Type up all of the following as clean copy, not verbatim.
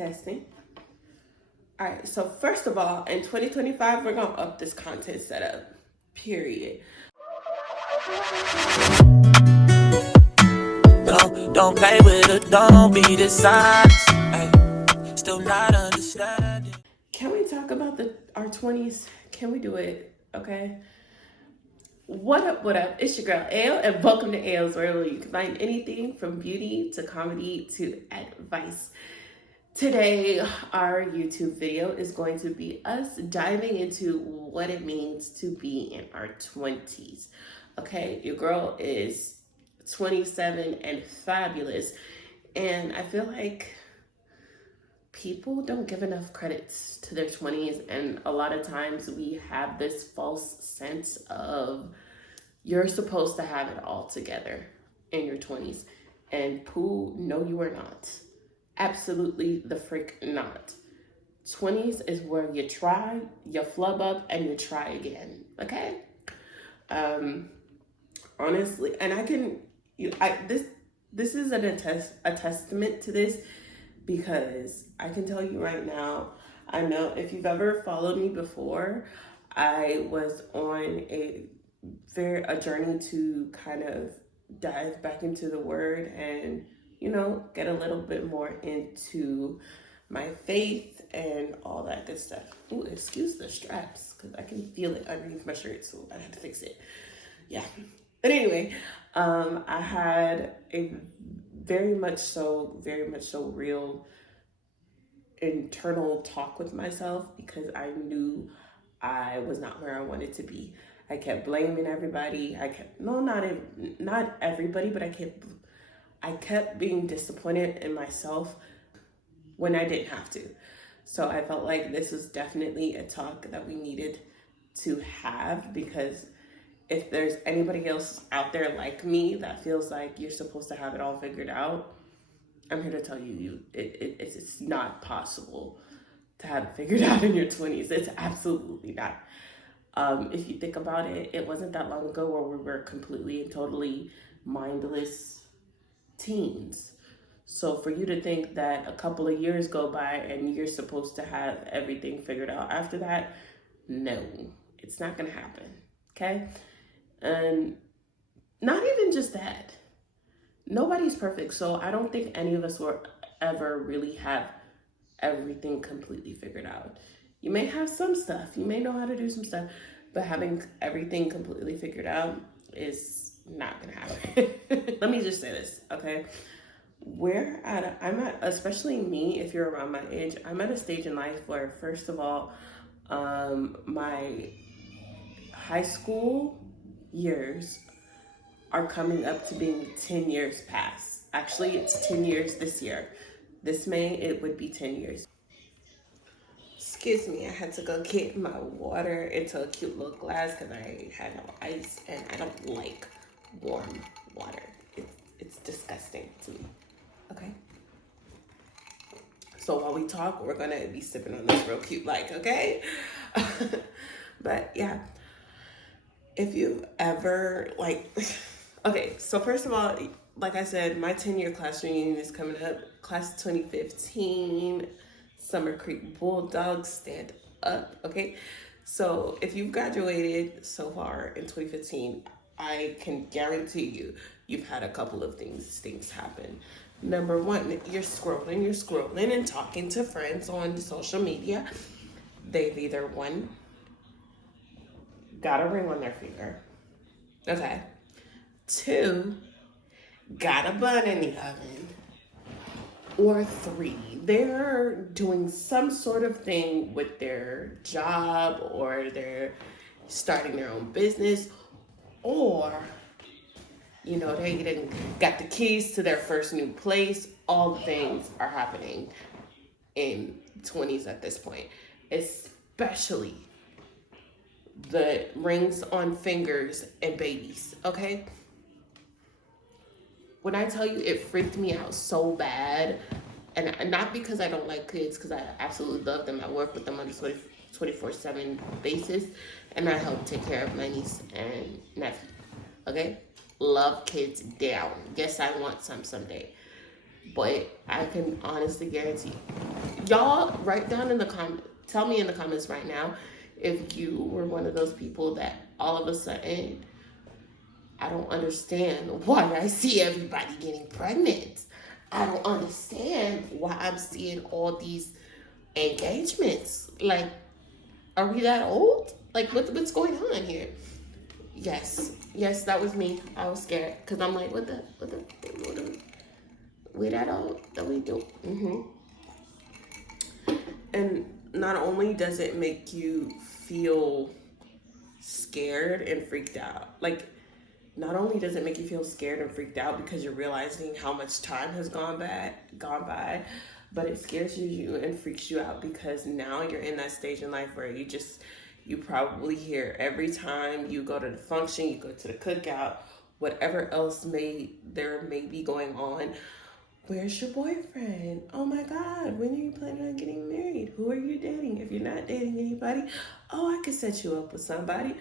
Testing. All right, so first of all, in 2025, we're gonna up this content setup, period. Don't play with it, don't be dishonest. Still not understanding. Can we talk about our 20s? Can we do it? Okay. What up, what up? It's your girl Ale, and welcome to Ale's World, where you can find anything from beauty to comedy to advice. Today, our YouTube video is going to be us diving into what it means to be in our 20s. Okay, your girl is 27 and fabulous, and I feel like people don't give enough credits to their 20s, and a lot of times we have this false sense of you're supposed to have it all together in your 20s, and poo, no, you are not. Absolutely the freak not. 20s is where you try, you flub up, and you try again. Okay. Honestly, and this is a testament to this, because I can tell you right now, I know if you've ever followed me before, I was on a journey to kind of dive back into the word and get a little bit more into my faith and all that good stuff. Ooh, excuse the straps, because I can feel it underneath my shirt, so I had to fix it. Yeah. But anyway, I had a very much so real internal talk with myself, because I knew I was not where I wanted to be. I kept blaming everybody. Not everybody, but I kept being disappointed in myself when I didn't have to. So I felt like this was definitely a talk that we needed to have, because if there's anybody else out there like me that feels like you're supposed to have it all figured out, I'm here to tell you, it's not possible to have it figured out in your 20s. It's absolutely not. If you think about it, it wasn't that long ago where we were completely and totally mindless teens. So for you to think that a couple of years go by and you're supposed to have everything figured out after that, no, it's not gonna happen, okay? And not even just that. Nobody's perfect, so I don't think any of us will ever really have everything completely figured out. You may have some stuff, you may know how to do some stuff, but having everything completely figured out is not gonna happen. Let me just say this, okay? I'm at, especially me, if you're around my age, I'm at a stage in life where, first of all, my high school years are coming up to being 10 years past. Actually, it's 10 years this year. This May, it would be 10 years. Excuse me, I had to go get my water into a cute little glass because I had no ice, and I don't like warm water. It's disgusting to me. Okay? So while we talk, we're gonna be sipping on this real cute okay? But yeah, if you've ever okay, so first of all, like I said, my 10-year class reunion is coming up. Class of 2015, Summer Creek Bulldogs, stand up, okay? So if you've graduated so far in 2015, I can guarantee you've had a couple of things happen. Number one, you're scrolling and talking to friends on social media. They've either one, got a ring on their finger, okay? Two, got a bun in the oven. Or three, they're doing some sort of thing with their job, or they're starting their own business, or they got the keys to their first new place. All the things are happening in 20s at this point, especially the rings on fingers and babies, okay? When I tell you it freaked me out so bad, and not because I don't like kids, because I absolutely love them. I work with them on a 24/7 basis, and I help take care of my niece and nephew, okay? Love kids down. Yes, I want some someday. But I can honestly guarantee y'all write down in the tell me in the comments right now if you were one of those people that all of a sudden, I don't understand why I see everybody getting pregnant. I don't understand why I'm seeing all these engagements. Like, are we that old? Like, what's going on here? Yes, that was me. I was scared because I'm like, what the, we that old? That we do? And not only does it make you feel scared and freaked out, like, not only does it make you feel scared and freaked out because you're realizing how much time has gone by, but it scares you and freaks you out because now you're in that stage in life where you probably hear every time you go to the function, you go to the cookout, whatever else there may be going on. Where's your boyfriend? Oh my God, when are you planning on getting married? Who are you dating? If you're not dating anybody, oh, I could set you up with somebody.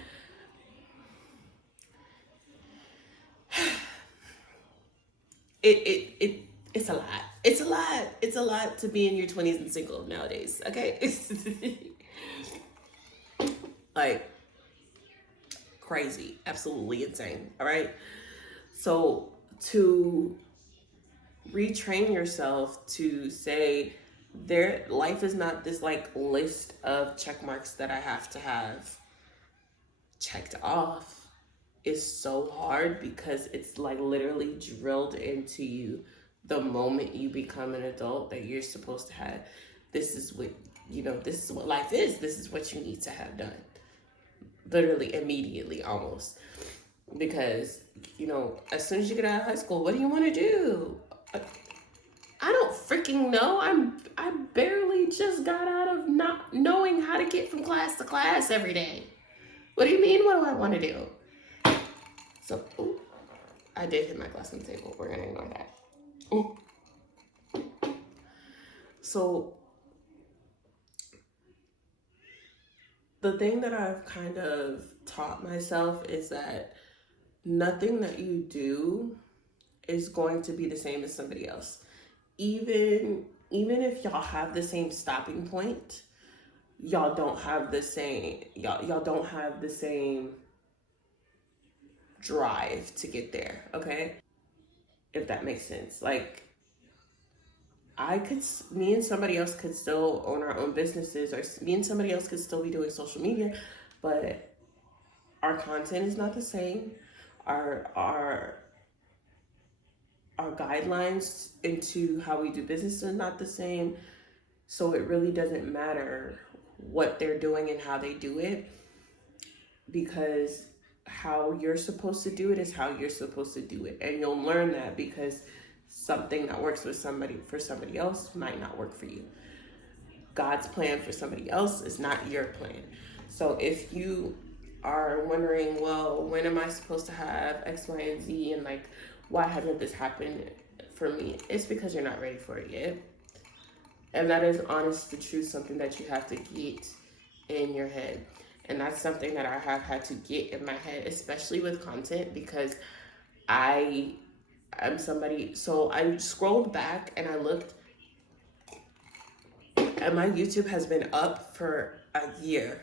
It's a lot. It's a lot to be in your 20s and single nowadays, okay? Like, crazy, absolutely insane, all right? So to retrain yourself to say life is not this like list of check marks that I have to have checked off is so hard because it's like literally drilled into you the moment you become an adult that you're supposed to have. This is what life is. This is what you need to have done. Literally immediately, almost. Because, as soon as you get out of high school, what do you want to do? I don't freaking know. I barely just got out of not knowing how to get from class to class every day. What do you mean? What do I want to do? So, I did hit my glass on the table. We're going to ignore that. So, the thing that I've kind of taught myself is that nothing that you do is going to be the same as somebody else. Even if y'all have the same stopping point, y'all don't have the same drive to get there, okay? If that makes sense. Like, me and somebody else could still own our own businesses, or me and somebody else could still be doing social media, but our content is not the same. Our guidelines into how we do business are not the same. So it really doesn't matter what they're doing and how they do it, because how you're supposed to do it is how you're supposed to do it. And you'll learn that because something that works for somebody else might not work for you. God's plan for somebody else is not your plan. So if you are wondering, well, when am I supposed to have X, Y, and Z, and like, why hasn't this happened for me? It's because you're not ready for it yet. And that is honest to truth, something that you have to get in your head. And that's something that I have had to get in my head, especially with content, because I'm somebody, so I scrolled back and I looked, and my YouTube has been up for a year.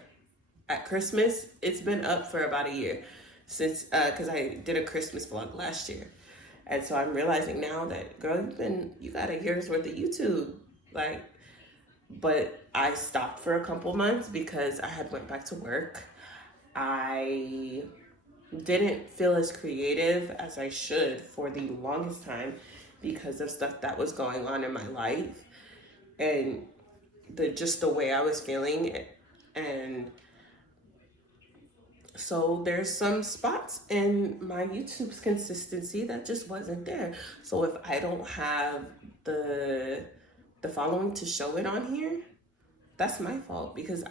At Christmas, it's been up for about a year since, because I did a Christmas vlog last year. And so I'm realizing now that, girl, you got a year's worth of YouTube. Like, but I stopped for a couple months because I had went back to work. I didn't feel as creative as I should for the longest time because of stuff that was going on in my life and just the way I was feeling. And so there's some spots in my YouTube's consistency that just wasn't there. So if I don't have the following to show it on here, that's my fault, because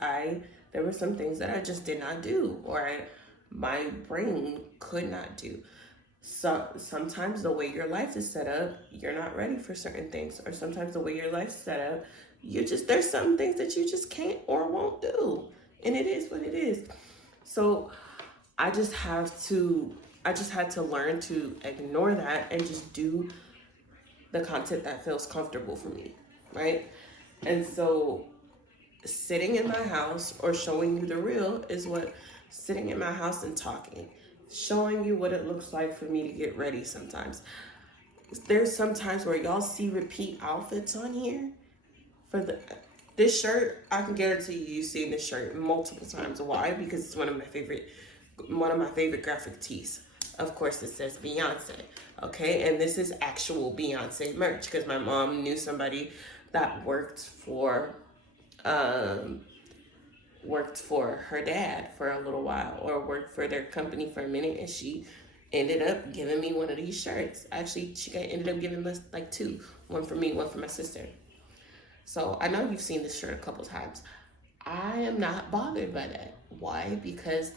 there were some things that I just did not do, or my brain could not do. So sometimes the way your life is set up, you're not ready for certain things, or sometimes the way your life's set up, there's some things that you just can't or won't do, and it is what it is. So I just had to learn to ignore that and just do the content that feels comfortable for me, right? And so sitting in my house or showing you the real is what sitting in my house and talking, showing you what it looks like for me to get ready sometimes. There's some times where y'all see repeat outfits on here. For this shirt, I can guarantee you've seen this shirt multiple times. Why? Because it's one of my favorite graphic tees. Of course, it says Beyonce. Okay, and this is actual Beyonce merch because my mom knew somebody that worked for her dad for a little while, or worked for their company for a minute, and she ended up giving me one of these shirts. Actually, ended up giving us like two, one for me, one for my sister. So I know you've seen this shirt a couple times. I am not bothered by that. Why? Because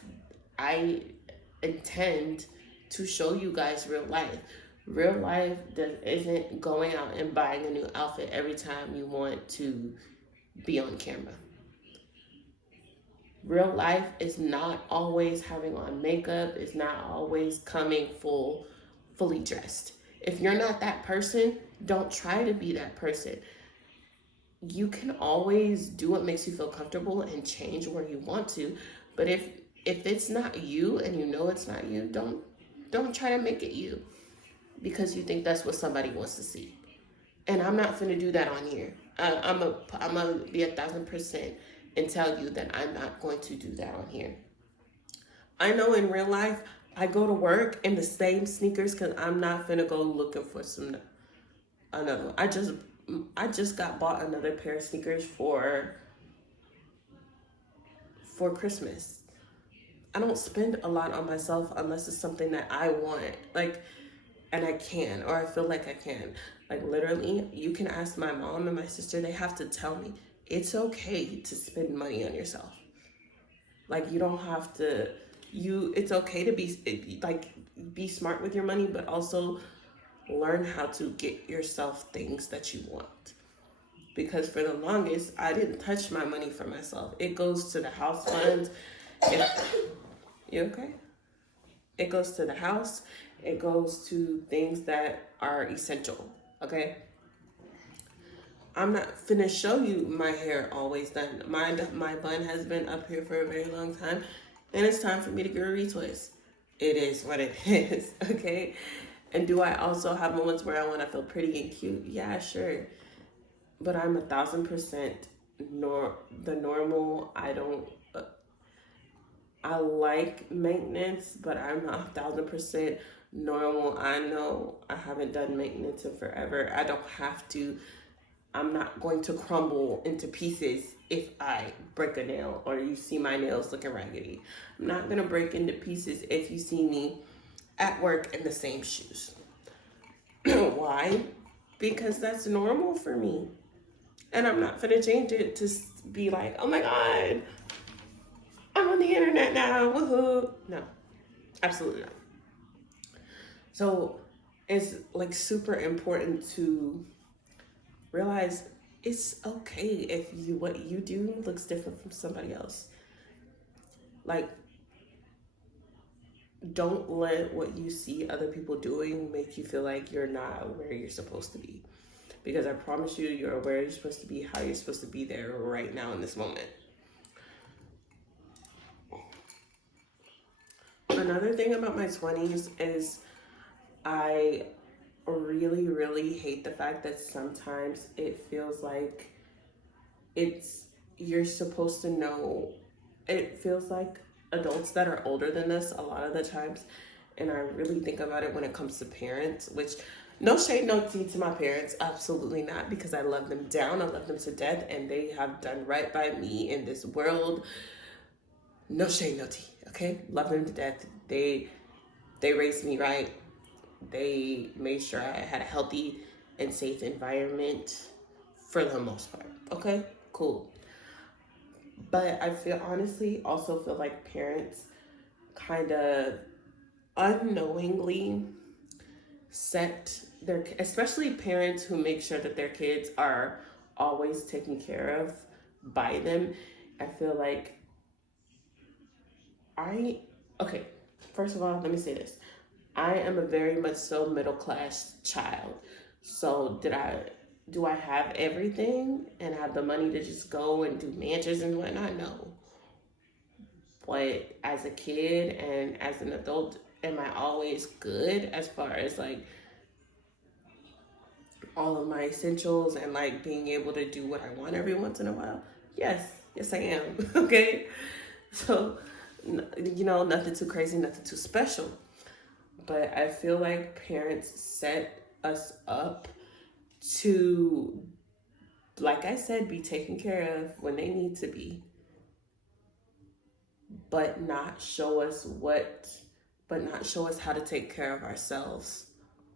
I intend to show you guys real life. Real life isn't going out and buying a new outfit every time you want to be on camera. Real life is not always having on makeup, it's not always coming fully dressed. If you're not that person, don't try to be that person. You can always do what makes you feel comfortable and change where you want to. But if it's not you and you know it's not you, don't try to make it you because you think that's what somebody wants to see. And I'm not finna do that on here. I'm gonna be 1,000% and tell you that I'm not going to do that on here. I know in real life, I go to work in the same sneakers because I'm not finna go looking for another one. I just got bought another pair of sneakers for Christmas. I don't spend a lot on myself unless it's something that I want, like, and I can, or I feel like I can. Like, literally, you can ask my mom and my sister, they have to tell me, it's okay to spend money on yourself. Like, you don't have to, it's okay to be smart with your money, but also learn how to get yourself things that you want. Because for the longest, I didn't touch my money for myself. It goes to the house funds. You okay? It goes to the house. It goes to things that are essential, okay? I'm not finna show you my hair always done. My bun has been up here for a very long time, and it's time for me to give a retwist. It is what it is, okay? And do I also have moments where I want to feel pretty and cute? Yeah, sure. But I'm 1,000% the normal. I like maintenance, but I'm not 1,000% normal. I know I haven't done maintenance in forever. I don't have to. I'm not going to crumble into pieces if I break a nail or you see my nails looking raggedy. I'm not going to break into pieces if you see me at work in the same shoes. Why? Because that's normal for me. And I'm not going to change it to be like, oh my God, I'm on the internet now, woohoo. No, absolutely not. So it's like super important to realize it's okay if what you do looks different from somebody else. Like, don't let what you see other people doing make you feel like you're not where you're supposed to be. Because I promise you, you're where you're supposed to be, how you're supposed to be there right now in this moment. Another thing about my 20s is I really, really hate the fact that sometimes it feels like you're supposed to know. It feels like adults that are older than us a lot of the times, and I really think about it when it comes to parents, which no shade, no tea to my parents, absolutely not, because I love them down, I love them to death, and they have done right by me in this world. No shade, no tea, okay? Love them to death. They raised me right. They made sure I had a healthy and safe environment for the most part, okay? Cool. But I also feel like parents kind of unknowingly especially parents who make sure that their kids are always taken care of by them. I feel like first of all, let me say this. I am a very much so middle class child. So do I have everything and have the money to just go and do mansions and whatnot? No. But as a kid and as an adult, am I always good as far as like all of my essentials and like being able to do what I want every once in a while? Yes, I am. Okay, so nothing too crazy, nothing too special. But I feel like parents set us up to, like I said, be taken care of when they need to be, but not show us how to take care of ourselves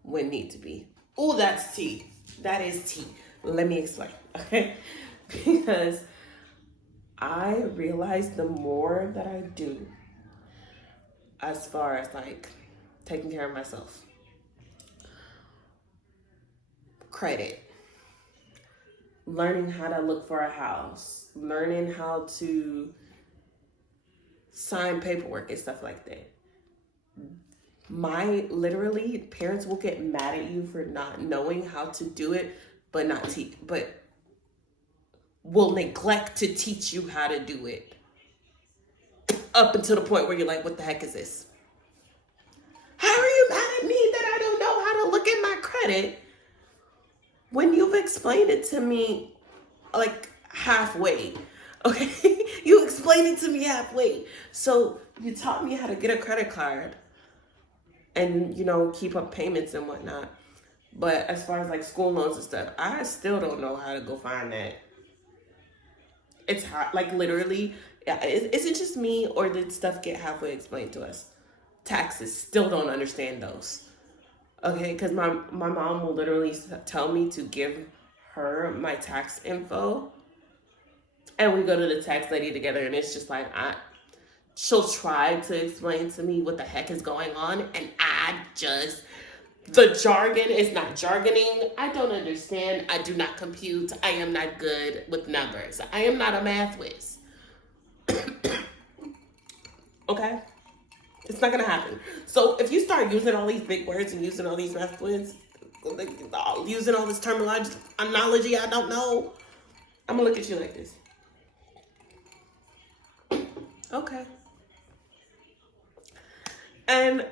when need to be. Oh, that's tea. That is tea. Let me explain, okay? Because I realize the more that I do as far as like taking care of myself, credit, learning how to look for a house, learning how to sign paperwork and stuff like that. Literally, parents will get mad at you for not knowing how to do it, but will neglect to teach you how to do it. Up until the point where you're like, what the heck is this? How are you mad at me that I don't know how to look at my credit when you've explained it to me like halfway? Okay, you explained it to me halfway. So you taught me how to get a credit card and, keep up payments and whatnot. But as far as like school loans and stuff, I still don't know how to go find that. It's hard, like literally, is it just me or did stuff get halfway explained to us? Taxes, still don't understand those. Okay, because my mom will literally tell me to give her my tax info. And we go to the tax lady together and it's just like, she'll try to explain to me what the heck is going on. And the jargon is not jargoning. I don't understand. I do not compute. I am not good with numbers. I am not a math whiz. Okay? It's not going to happen. So if you start using all these big words and using all these math whiz, using all this terminology I don't know, I'm going to look at you like this. Okay. And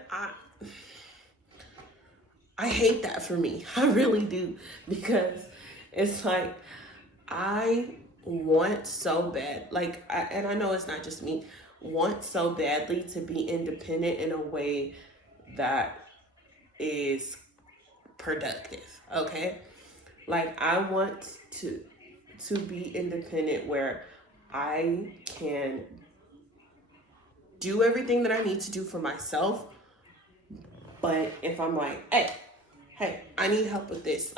I hate that for me. I really do. Because it's like, I want so bad, and I know it's not just me, want so badly to be independent in a way that is productive, okay? Like, I want to be independent where I can do everything that I need to do for myself. But if I'm like, hey, I need help with this.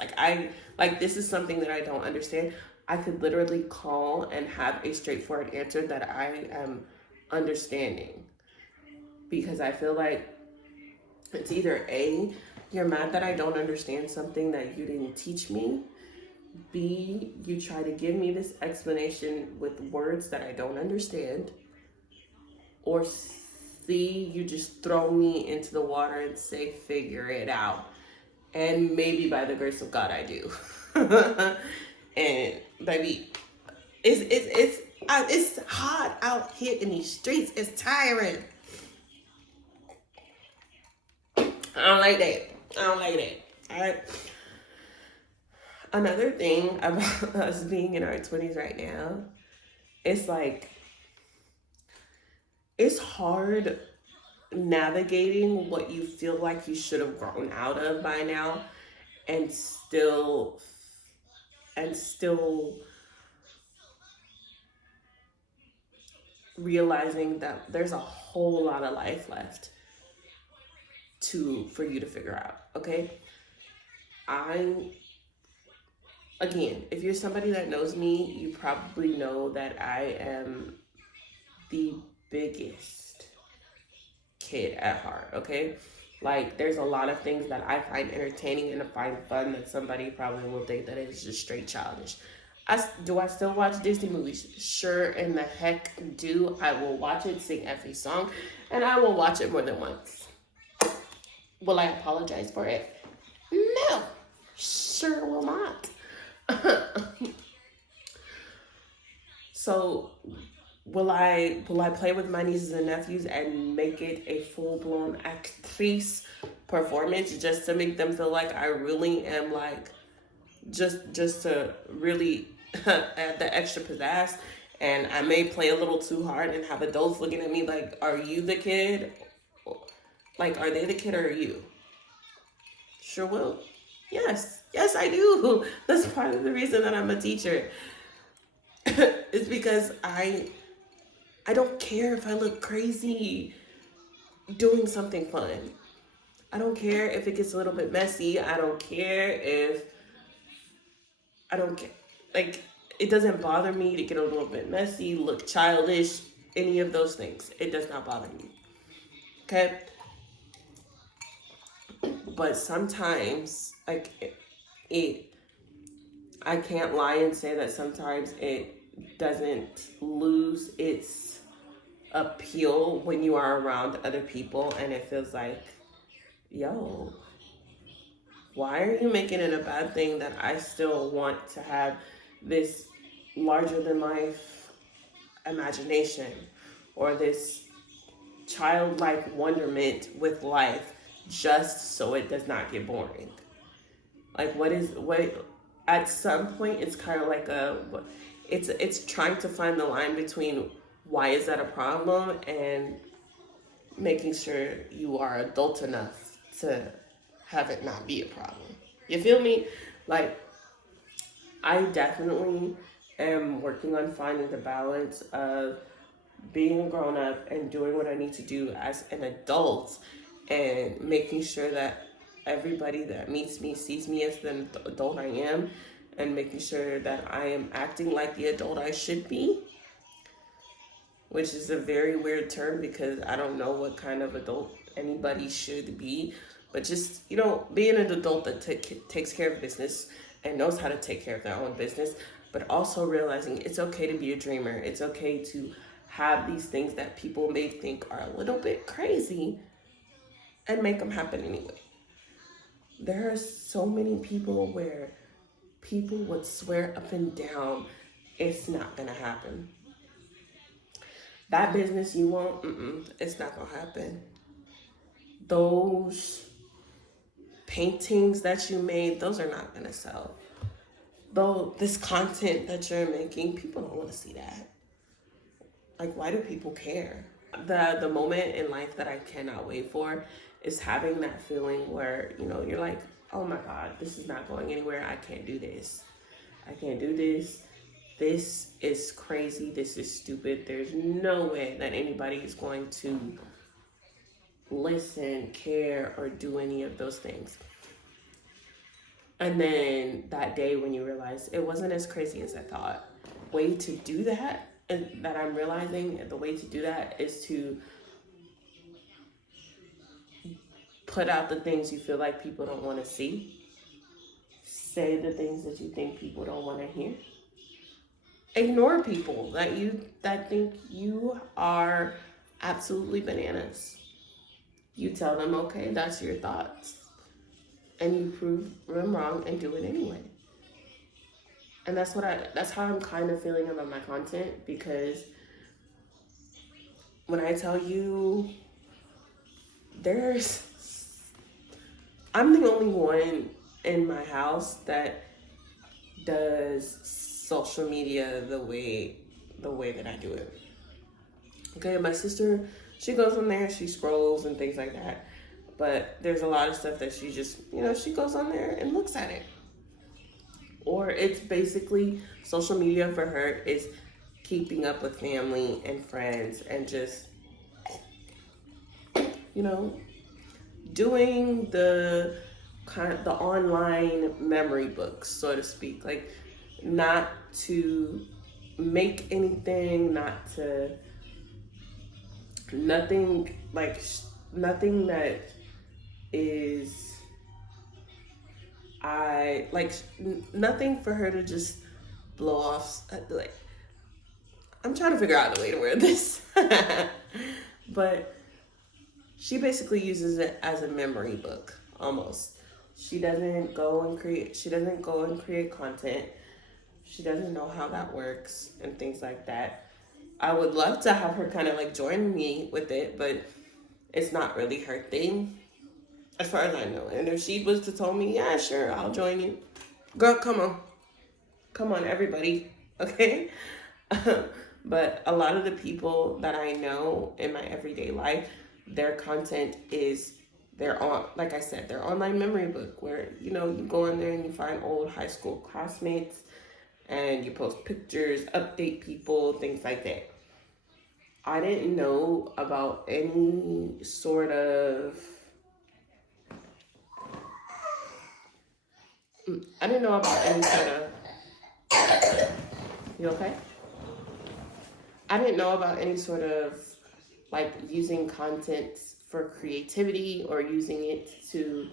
This is something that I don't understand. I could literally call and have a straightforward answer that I am understanding. Because I feel like it's either A, you're mad that I don't understand something that you didn't teach me. B, you try to give me this explanation with words that I don't understand. Or C, you just throw me into the water and say, figure it out. And maybe by the grace of God, I do. And baby, it's hot out here in these streets. It's tiring. I don't like that. All right. Another thing about us being in our 20s right now, it's like, it's hard navigating what you feel like you should have grown out of by now and still realizing that there's a whole lot of life left for you to figure out, okay? Again, if you're somebody that knows me, you probably know that I am the biggest kid at heart, okay? Like, there's a lot of things that I find entertaining and I find fun that somebody probably will think that it's just straight childish. Do I still watch Disney movies? Sure in the heck do. I will watch it, sing every song, and I will watch it more than once. Will I apologize for it? No, sure will not. So will I play with my nieces and nephews and make it a full blown actrice performance just to make them feel like I really am like just to really add the extra pizzazz, and I may play a little too hard and have adults looking at me like, are you the kid? Like, are they the kid or are you? Sure will. Yes, I do. That's part of the reason that I'm a teacher. It's because I don't care if I look crazy doing something fun. I don't care if it gets a little bit messy. I don't care. Like, it doesn't bother me to get a little bit messy, look childish, any of those things. It does not bother me. Okay? But sometimes, like, I can't lie and say that sometimes it doesn't lose its appeal when you are around other people and it feels like, yo, why are you making it a bad thing that I still want to have this larger than life imagination or this childlike wonderment with life just so it does not get boring? Like, what at some point it's kind of like it's trying to find the line between why is that a problem and making sure you are adult enough to have it not be a problem. You feel me? Like, I definitely am working on finding the balance of being a grown up and doing what I need to do as an adult and making sure that everybody that meets me sees me as the adult I am, and making sure that I am acting like the adult I should be, which is a very weird term because I don't know what kind of adult anybody should be, but just, being an adult that takes care of business and knows how to take care of their own business, but also realizing it's okay to be a dreamer. It's okay to have these things that people may think are a little bit crazy and make them happen anyway. There are so many people where people would swear up and down it's not gonna happen. That business you want, it's not gonna happen. Those paintings that you made, those are not gonna sell. Though this content that you're making, people don't want to see that. Like, why do people care? The moment in life that I cannot wait for is having that feeling where, you're like, oh my God, this is not going anywhere. I can't do this. I can't do this. This is crazy. This is stupid. There's no way that anybody is going to listen, care, or do any of those things. And then that day when you realize it wasn't as crazy as I thought. Way to do that, and that I'm realizing the way to do that is to put out the things you feel like people don't want to see. Say the things that you think people don't want to hear. Ignore people that think you are absolutely bananas. You tell them, okay, that's your thoughts. And you prove them wrong and do it anyway. And that's how I'm kind of feeling about my content, because when I tell you I'm the only one in my house that does social media the way that I do it. Okay, my sister, she goes on there, she scrolls and things like that. But there's a lot of stuff that she just, she goes on there and looks at it. Or it's basically social media for her is keeping up with family and friends and just, doing the online memory books, so to speak. Like, not to make anything, nothing that is, nothing for her to just blow off. Like, I'm trying to figure out the way to word this. But she basically uses it as a memory book, almost. She doesn't go and create content. She doesn't know how that works and things like that. I would love to have her kind of like join me with it, but it's not really her thing, as far as I know. And if she was to tell me, yeah, sure, I'll join you. Girl, come on, everybody, okay? But a lot of the people that I know in my everyday life, their content is they're on, like I said, their online memory book, where you go in there and you find old high school classmates and you post pictures, update people, things like that. I didn't know about any sort of you okay? I didn't know about any sort of like using content for creativity or using it to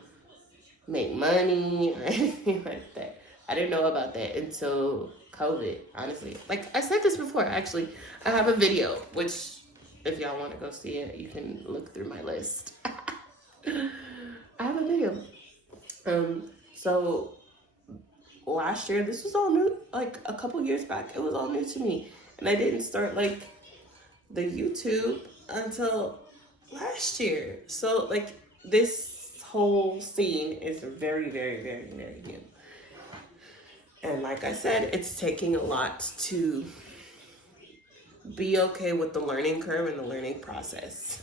make money or anything like that. I didn't know about that until COVID, honestly. Like I said this before, actually. I have a video, which if y'all want to go see it, you can look through my list. I have a video. So last year, this was all new, like a couple years back, it was all new to me. And I didn't start like the YouTube until last year. So like this whole scene is very, very, very, very new. And like I said, it's taking a lot to be okay with the learning curve and the learning process.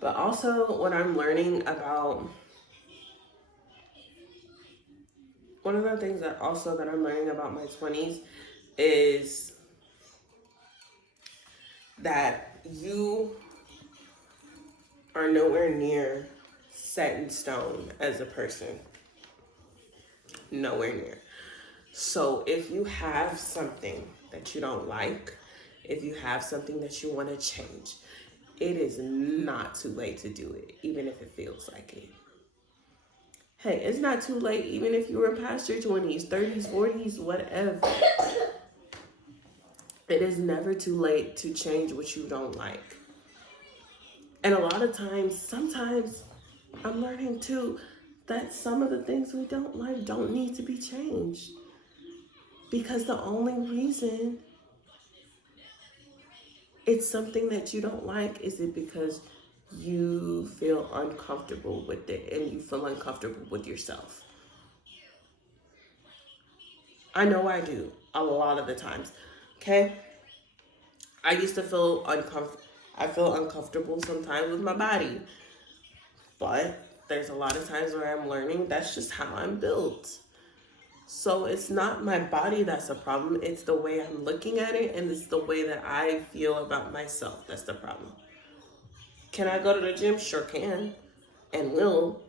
But also what I'm learning about, one of the things that I'm learning about my 20s is that you are nowhere near set in stone as a person. Nowhere near. So if you have something that you don't like, if you have something that you want to change, it is not too late to do it, even if it feels like it. Hey, it's not too late, even if you were past your 20s, 30s, 40s, whatever. It is never too late to change what you don't like. And a lot of times, sometimes I'm learning too that some of the things we don't like don't need to be changed. Because the only reason it's something that you don't like is it because you feel uncomfortable with it and you feel uncomfortable with yourself. I know I do a lot of the times. Okay? I used to feel uncomfortable. I feel uncomfortable sometimes with my body. But there's a lot of times where I'm learning that's just how I'm built. So it's not my body that's a problem. It's the way I'm looking at it, and it's the way that I feel about myself that's the problem. Can I go to the gym? Sure can and will.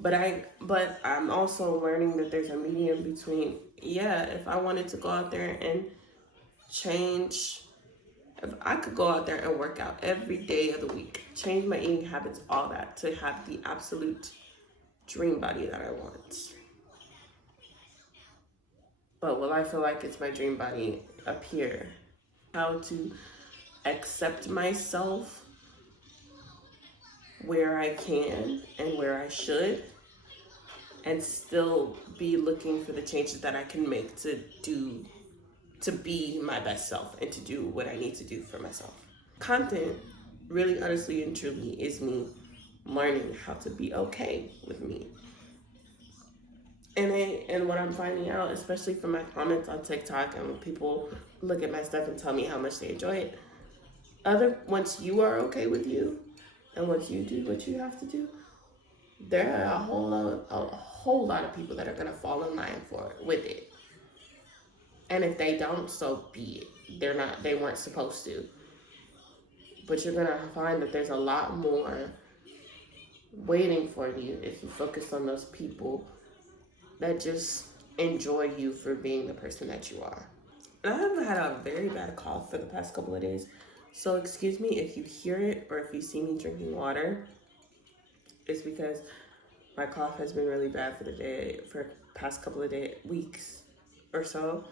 But I'm also learning that there's a medium between, if I wanted to go out there and change, if I could go out there and work out every day of the week, change my eating habits, all that, to have the absolute dream body that I want. But will I feel like it's my dream body up here? How to accept myself where I can and where I should, and still be looking for the changes that I can make to be my best self and to do what I need to do for myself. Content, really, honestly, and truly, is me learning how to be okay with me. And what I'm finding out, especially from my comments on TikTok and when people look at my stuff and tell me how much they enjoy it, once you are okay with you, and once you do what you have to do, there are a whole lot of people that are gonna fall in line with it. And if they don't, so be it. They weren't supposed to. But you're gonna find that there's a lot more waiting for you if you focus on those people that just enjoy you for being the person that you are. And I have had a very bad cough for the past couple of days. So excuse me if you hear it or if you see me drinking water. It's because my cough has been really bad for the past couple of weeks or so.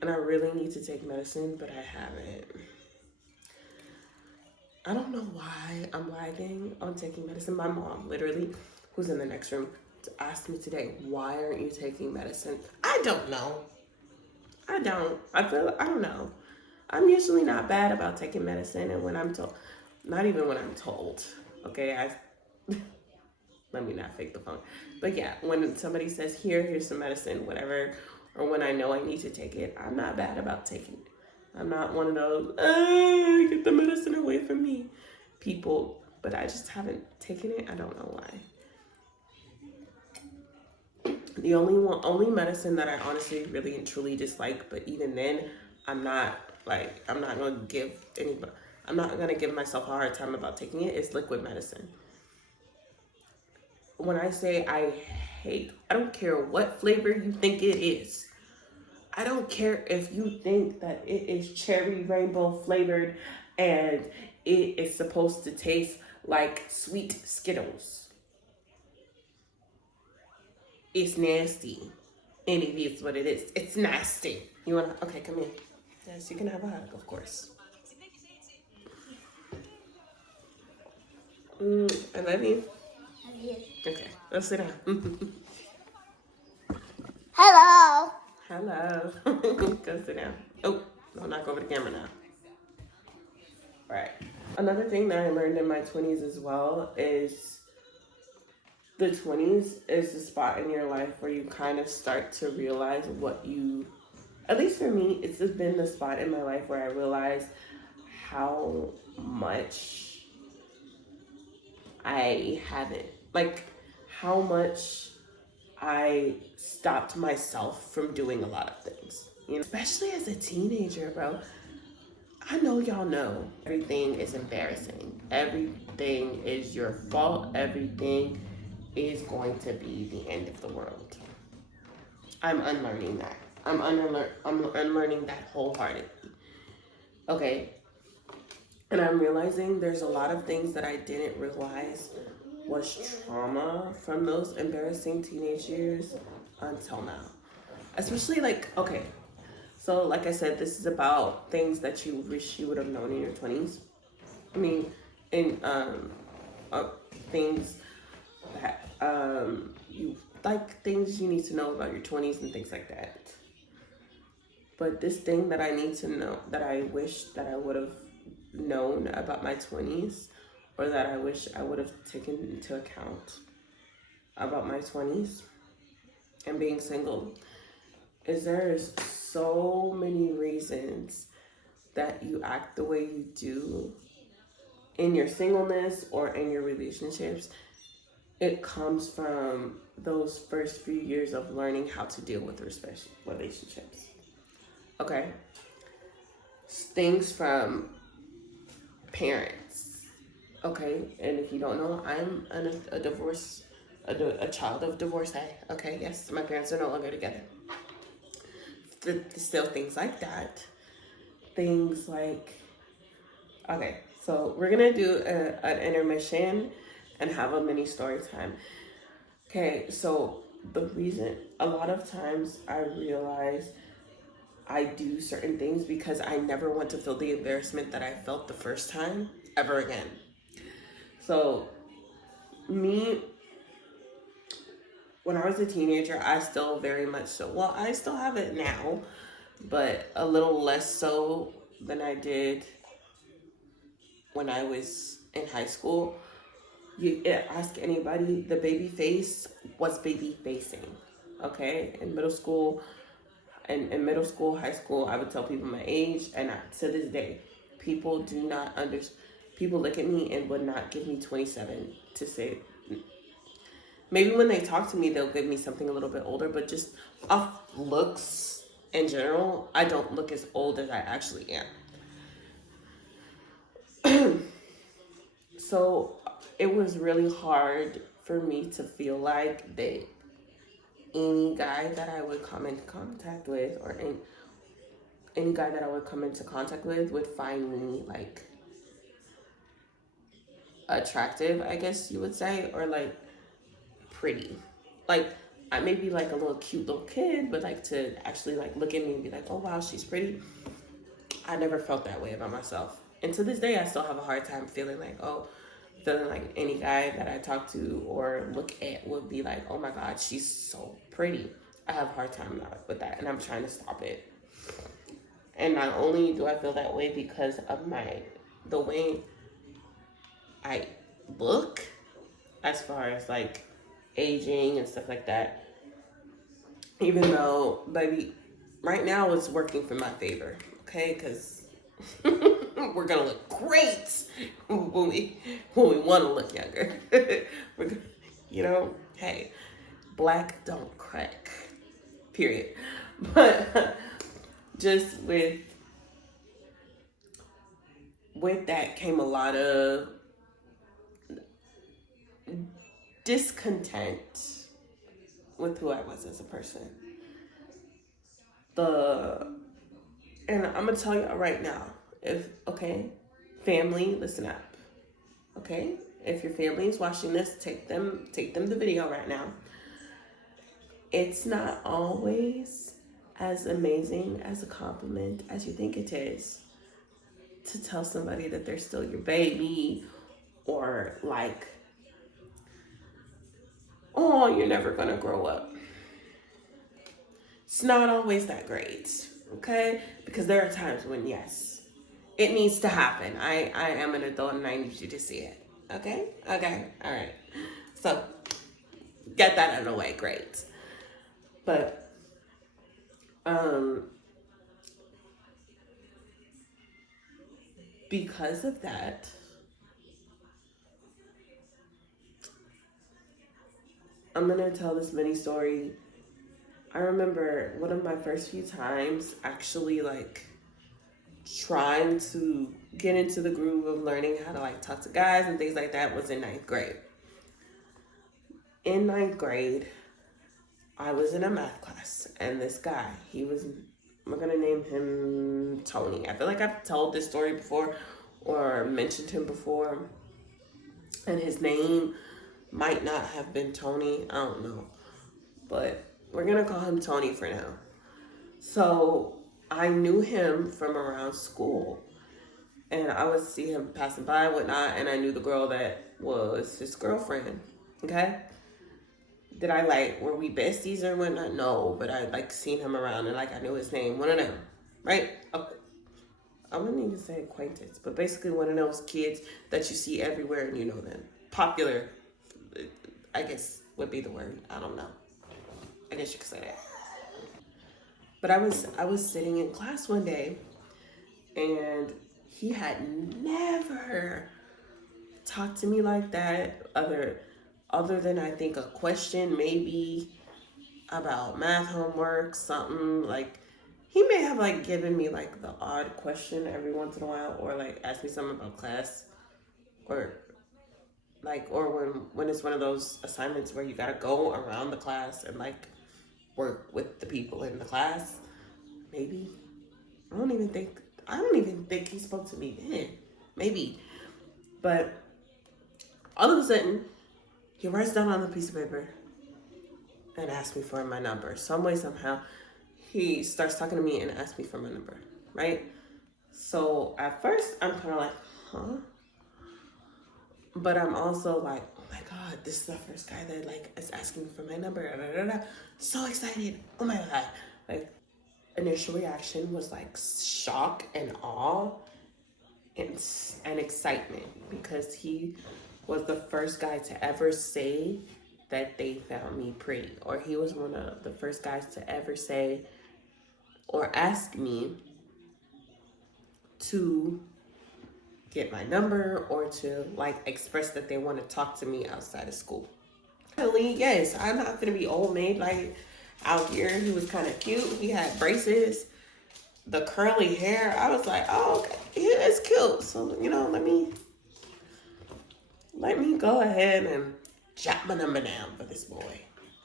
And I really need to take medicine, but I haven't. I don't know why I'm lagging on taking medicine. My mom literally who's in the next room, asked me today, why aren't you taking medicine? I don't know. I don't know. I'm usually not bad about taking medicine, and when I'm told, not even when I'm told, okay, let me not fake the phone. But yeah, when somebody says, here's some medicine, whatever, or when I know I need to take it, I'm not bad about taking it. I'm not one of those, get the medicine away from me people, but I just haven't taken it. I don't know why. The only medicine that I honestly really and truly dislike, but even then, I'm not gonna give myself a hard time about taking it, is liquid medicine. When I say I don't care what flavor you think it is. I don't care if you think that it is cherry rainbow flavored and it is supposed to taste like sweet Skittles. It's nasty. And it is what it is. It's nasty. You wanna, okay, come here. Yes, you can have a hug, of course. I love you. Okay, let's sit down. Hello. Hello. Go sit down. Oh, don't knock over the camera now. All right. Another thing that I learned in my 20s as well is the 20s is the spot in your life where you kind of start to realize at least for me, it's just been the spot in my life where I realized how much how much I stopped myself from doing a lot of things. You know, especially as a teenager, bro. I know y'all know everything is embarrassing. Everything is your fault. Everything is going to be the end of the world. I'm unlearning that. I'm unlearning that wholeheartedly. Okay. And I'm realizing there's a lot of things that I didn't realize was trauma from those embarrassing teenage years until now. Especially so like I said, this is about things that you wish you would have known in your 20s. I mean, in things that things you need to know about your 20s and things like that. But this thing that I need to know, that I wish that I would have known about my 20s, or that I wish I would have taken into account about my 20s and being single, is there's so many reasons that you act the way you do in your singleness or in your relationships. It comes from those first few years of learning how to deal with relationships. Okay? Things from parents. Okay? And if you don't know, I'm a child of divorce. Okay? Yes, my parents are no longer together. Still things like that. Things like, okay, so we're gonna do an intermission and have a mini story time. Okay, so the reason, a lot of times I realize I do certain things because I never want to feel the embarrassment that I felt the first time ever again. So when I was a teenager, I still very much so, well, I still have it now, but a little less so than I did when I was in high school. You ask anybody, the baby face was baby facing, okay? In middle school, high school, I would tell people my age, and to this day, people look at me and would not give me 27 to say. Maybe when they talk to me, they'll give me something a little bit older, but just off looks in general, I don't look as old as I actually am. So it was really hard for me to feel like that any guy that I would come into contact with, or any guy that I would come into contact with would find me like attractive, I guess you would say, or like pretty. Like I may be like a little cute little kid, but like to actually like look at me and be like, oh wow, she's pretty. I never felt that way about myself. And to this day, I still have a hard time feeling like, oh, feeling like any guy that I talk to or look at would be like, oh my God, she's so pretty. I have a hard time with that, and I'm trying to stop it. And not only do I feel that way because of the way I look, as far as like aging and stuff like that, even though, baby, right now it's working for my favor, okay? Because we're gonna look great when we want to look younger. You know, hey, black don't crack, period. But just with that came a lot of discontent with who I was as a person. And I'm gonna tell you right now, family, listen up. Okay? If your family is watching this, take them the video right now. It's not always as amazing as a compliment as you think it is to tell somebody that they're still your baby, or like, oh, you're never gonna grow up. It's not always that great, okay? Because there are times when, yes, it needs to happen. I am an adult and I need you to see it, okay? Okay, all right. So, get that out of the way, great. But, because of that, I'm gonna tell this mini story. I remember one of my first few times actually like trying to get into the groove of learning how to like talk to guys and things like that was in 9th grade. In 9th grade, I was in a math class, and this guy, I'm gonna name him Tony. I feel like I've told this story before or mentioned him before, and his name might not have been Tony, I don't know, but we're gonna call him Tony for now. So I knew him from around school, and I would see him passing by and whatnot, and I knew the girl that was his girlfriend, okay? Were we besties or whatnot? No, but I like seen him around and like I knew his name, one of them, right? I wouldn't even say acquaintance, but basically one of those kids that you see everywhere and you know them. Popular, I guess would be the word. I don't know. I guess you could say that. But I was sitting in class one day, and he had never talked to me like that, other than I think a question maybe about math homework, something like. He may have like given me like the odd question every once in a while, or like asked me something about class, or when it's one of those assignments where you gotta go around the class and like work with the people in the class. Maybe. I don't even think he spoke to me then. Maybe. But all of a sudden, he writes down on a piece of paper and asks me for my number. Some way, somehow, he starts talking to me and asks me for my number, right? So at first, I'm kind of like, huh? But I'm also like, oh my God, this is the first guy that like is asking for my number. Da, da, da. So excited. Oh my God. Like, initial reaction was like shock and awe and excitement, because he was the first guy to ever say that they found me pretty, or he was one of the first guys to ever say or ask me to get my number or to like express that they want to talk to me outside of school. Really, yes, I'm not gonna be old maid like out here. He was kind of cute. He had braces, the curly hair. I was like, oh, okay, yeah, it's cute. So let me go ahead and jot my number down for this boy.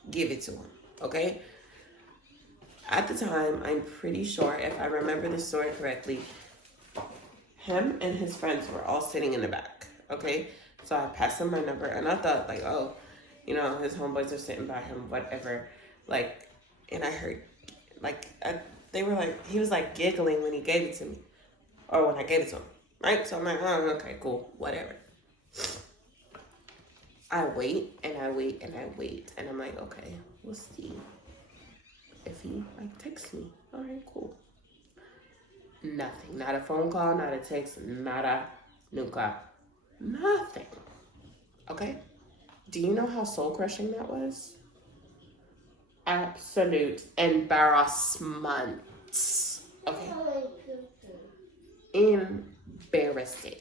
Give it to him, okay? At the time, I'm pretty sure, if I remember the story correctly, him and his friends were all sitting in the back, okay? So I passed him my number, and I thought, like, oh, his homeboys are sitting by him, whatever. Like, and I heard, like, he was, like, giggling when he gave it to me. Or when I gave it to him, right? So I'm like, oh, okay, cool, whatever. I wait and I wait and I wait. And I'm like, okay, we'll see if he like texts me. All right, cool. Nothing. Not a phone call, not a text, nada, nunca. Nothing. Okay? Do you know how soul crushing that was? Absolute embarrassment. Okay? Embarrassing,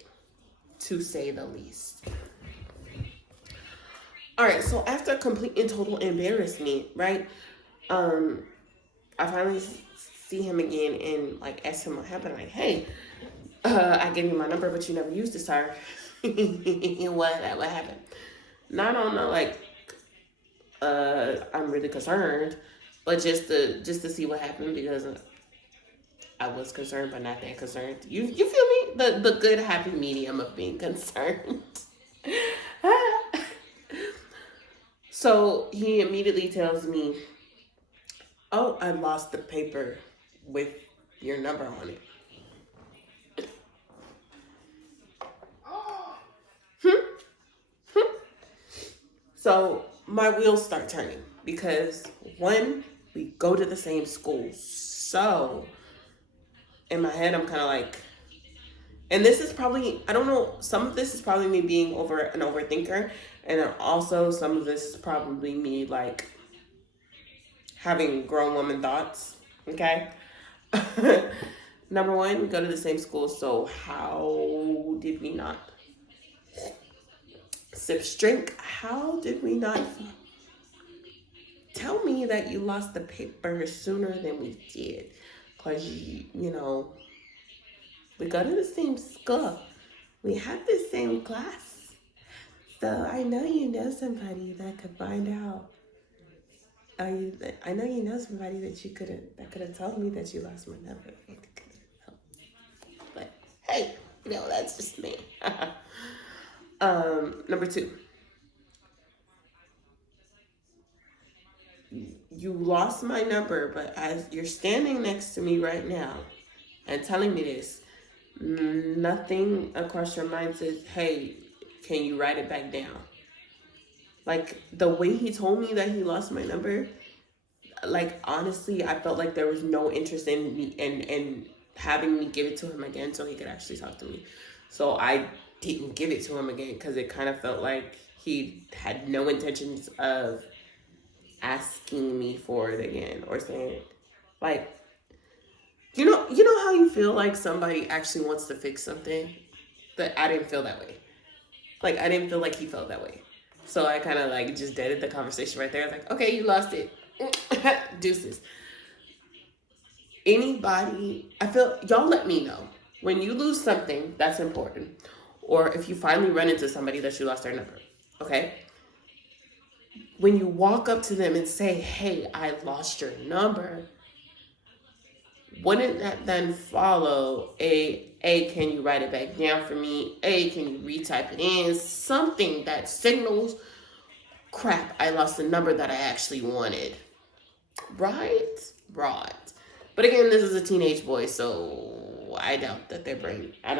to say the least. Alright, so after complete and total embarrassment, right? I finally see him again and like ask him what happened. Like, hey, I gave you my number, but you never used it, sir. What happened? Not on the like, I'm really concerned, but just to see what happened because I was concerned, but not that concerned. You feel me? The good happy medium of being concerned. So he immediately tells me, "Oh, I lost the paper with your number on it." So my wheels start turning because one, we go to the same school. So in my head, I'm kind of like, and this is probably, I don't know, some of this is probably me being an overthinker. And then also some of this is probably me like having grown woman thoughts. Okay. Number one, we go to the same school. So how did we not sips drink? How did we not tell me that you lost the paper sooner than we did? Because, you know, we go to the same school. We have the same class. So I know you know somebody that could find out. I know you know somebody that could have told me that you lost my number. But hey, you know, that's just me. Number two. You lost my number, but as you're standing next to me right now and telling me this, nothing across your mind says, hey, can you write it back down? Like, the way he told me that he lost my number, like, honestly, I felt like there was no interest in me and having me give it to him again so he could actually talk to me. So I didn't give it to him again because it kind of felt like he had no intentions of asking me for it again or saying, like, you know how you feel like somebody actually wants to fix something? But I didn't feel that way. Like, I didn't feel like he felt that way. So I kind of like just deaded the conversation right there. I was like, okay, you lost it. Deuces. Anybody, I feel, y'all let me know. When you lose something that's important, or if you finally run into somebody that you lost their number, okay? When you walk up to them and say, hey, I lost your number, wouldn't that then follow A, can you write it back down for me? A, can you retype it in? Something that signals, crap, I lost the number that I actually wanted. Right? But again, this is a teenage boy, so I doubt that their brain, I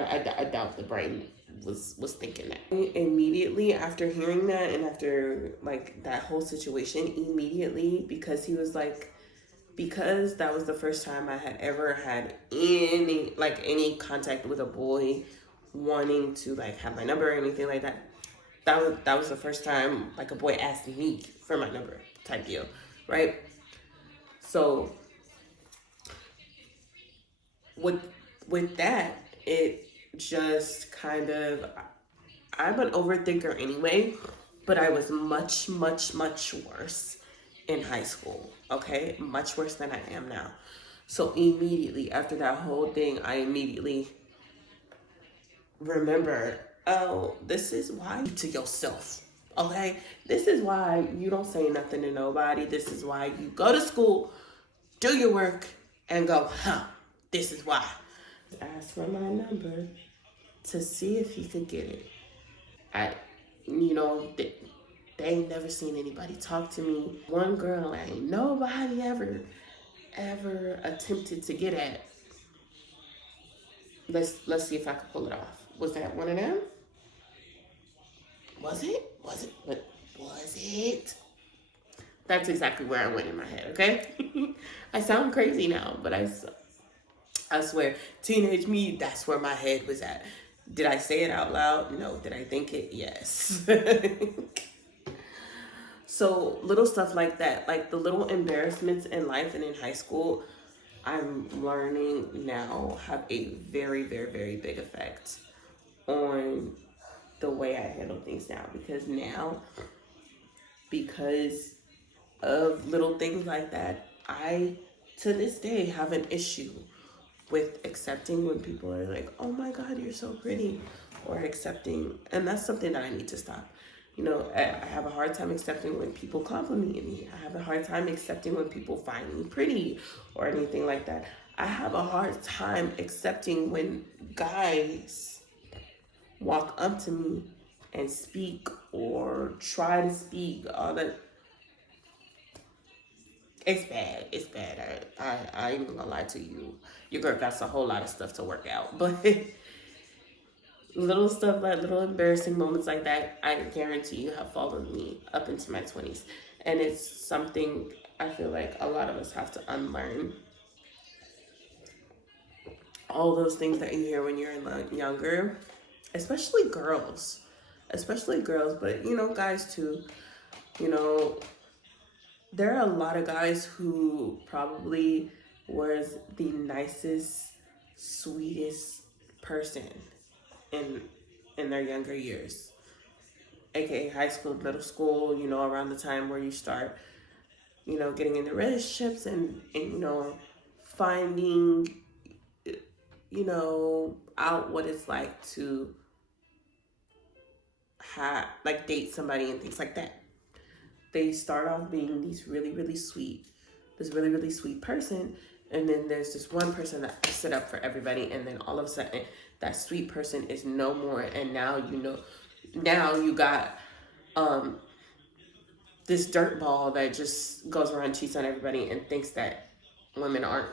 doubt the brain was thinking that. Immediately after hearing that and after like that whole situation, immediately, because he was like, because that was the first time I had ever had any contact with a boy wanting to like have my number or anything like that. That was the first time like a boy asked me for my number type deal, right? So with that, it just kind of, I'm an overthinker anyway, but I was much, much, much worse in high school, okay? Much worse than I am now. So immediately after that whole thing, I immediately remember, oh, this is why to yourself, okay? This is why you don't say nothing to nobody. This is why you go to school, do your work, and go, this is why. Ask for my number to see if he could get it. They ain't never seen anybody talk to me. One girl ain't nobody ever attempted to get at. Let's see if I can pull it off. Was that one of them? Was it? was it? That's exactly where I went in my head, okay? I sound crazy now, but I swear, teenage me, that's where my head was at. Did I say it out loud? No. Did I think it? Yes. So little stuff like that, like the little embarrassments in life and in high school, I'm learning now have a very, very, very big effect on the way I handle things now. Because of little things like that, I, to this day, have an issue with accepting when people are like, oh my God, you're so pretty, or accepting, and that's something that I need to stop. You know, I have a hard time accepting when people compliment me. I have a hard time accepting when people find me pretty or anything like that. I have a hard time accepting when guys walk up to me and speak or try to speak. All that. It's bad. It's bad. I ain't gonna lie to you. Your girl got a whole lot of stuff to work out. But little stuff like little embarrassing moments like that, I guarantee you have followed me up into my 20s. And it's something I feel like a lot of us have to unlearn. All those things that you hear when you're younger, especially girls, but you know, guys too. You know, there are a lot of guys who probably was the nicest, sweetest person in their younger years, aka high school, middle school, you know, around the time where you start, you know, getting into relationships and you know, finding, you know, out what it's like to have, like, date somebody and things like that. They start off being this really, really sweet person, and then there's this one person that stood up for everybody, and then all of a sudden that sweet person is no more, and now you got this dirt ball that just goes around, cheats on everybody, and thinks that women aren't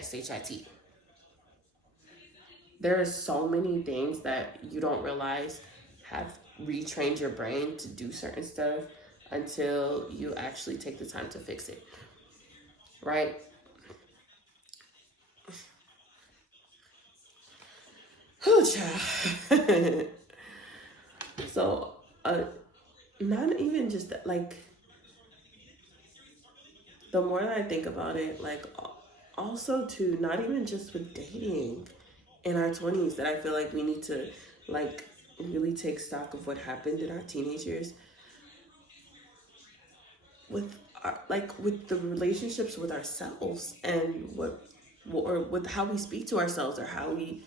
SHIT. There are so many things that you don't realize have retrained your brain to do certain stuff until you actually take the time to fix it, right? Oh, child. So, not even just that, like, the more that I think about it, like, also too, not even just with dating in our 20s, that I feel like we need to, like, really take stock of what happened in our teenage years with with the relationships with ourselves, and or with how we speak to ourselves, or how we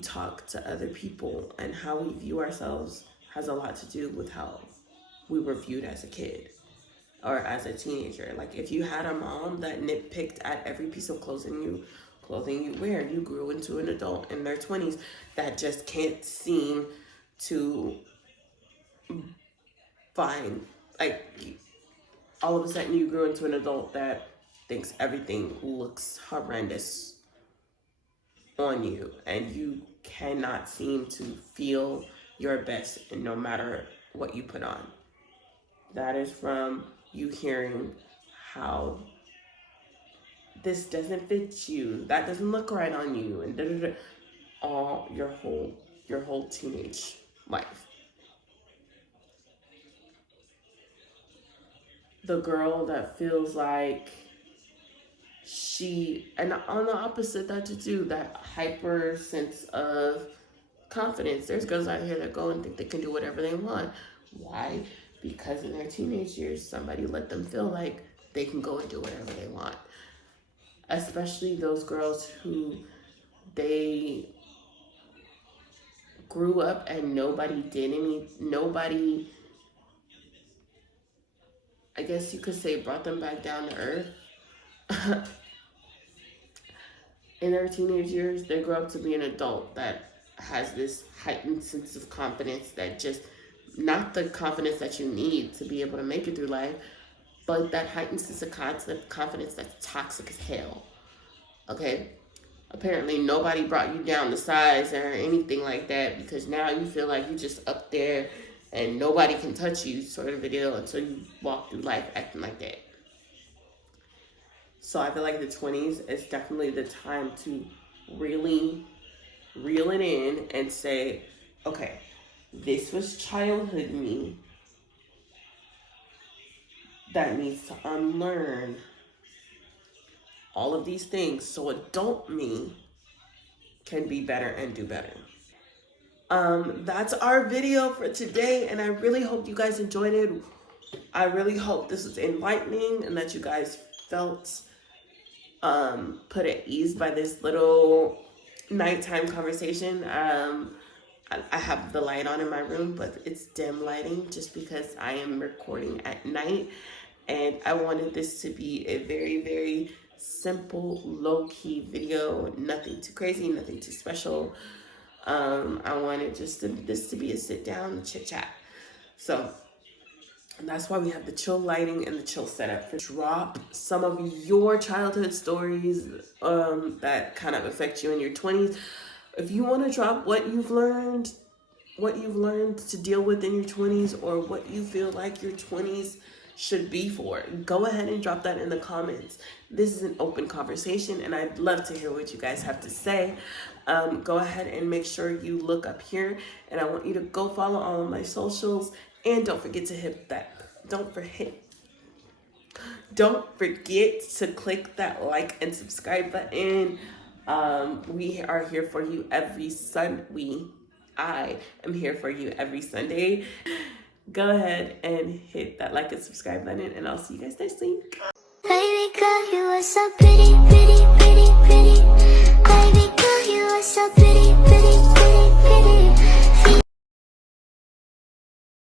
talk to other people, and how we view ourselves has a lot to do with how we were viewed as a kid or as a teenager. Like, if you had a mom that nitpicked at every piece of clothing you wear, you grew into an adult in their 20s that just can't seem to find, like, all of a sudden you grew into an adult that thinks everything looks horrendous on you, and you cannot seem to feel your best no matter what you put on. That is from you hearing how this doesn't fit you, that doesn't look right on you, and da-da-da, all your whole teenage life. The girl that feels like and on the opposite, that to do, that hyper sense of confidence. There's girls out here that go and think they can do whatever they want. Why? Because in their teenage years, somebody let them feel like they can go and do whatever they want. Especially those girls who they grew up and nobody, I guess you could say, brought them back down to earth. In their teenage years, they grow up to be an adult that has this heightened sense of confidence, that just, not the confidence that you need to be able to make it through life, but that heightened sense of confidence that's toxic as hell. Okay? Apparently nobody brought you down to size or anything like that, because now you feel like you're just up there and nobody can touch you, sort of a deal, until you walk through life acting like that. So I feel like the 20s is definitely the time to really reel it in and say, okay, this was childhood me that needs to unlearn all of these things so adult me can be better and do better. That's our video for today, and I really hope you guys enjoyed it. I really hope this was enlightening and that you guys felt put at ease by this little nighttime conversation. I have the light on in my room, but it's dim lighting just because I am recording at night, and I wanted this to be a very, very simple, low-key video. Nothing too crazy, nothing too special. I wanted this to be a sit-down chit-chat. So that's why we have the chill lighting and the chill setup. Drop some of your childhood stories that kind of affect you in your 20s. If you want to drop what you've learned to deal with in your 20s, or what you feel like your 20s should be for, go ahead and drop that in the comments. This is an open conversation, and I'd love to hear what you guys have to say. Go ahead and make sure you look up here, and I want you to go follow all of my socials, and don't forget to click that like and subscribe button. We are here for you every I am here for you every Sunday. Go ahead and hit that like and subscribe button, and I'll see you guys next week. Baby girl, you are so pretty, pretty, pretty, pretty. Baby girl, you are so pretty, pretty, pretty, pretty.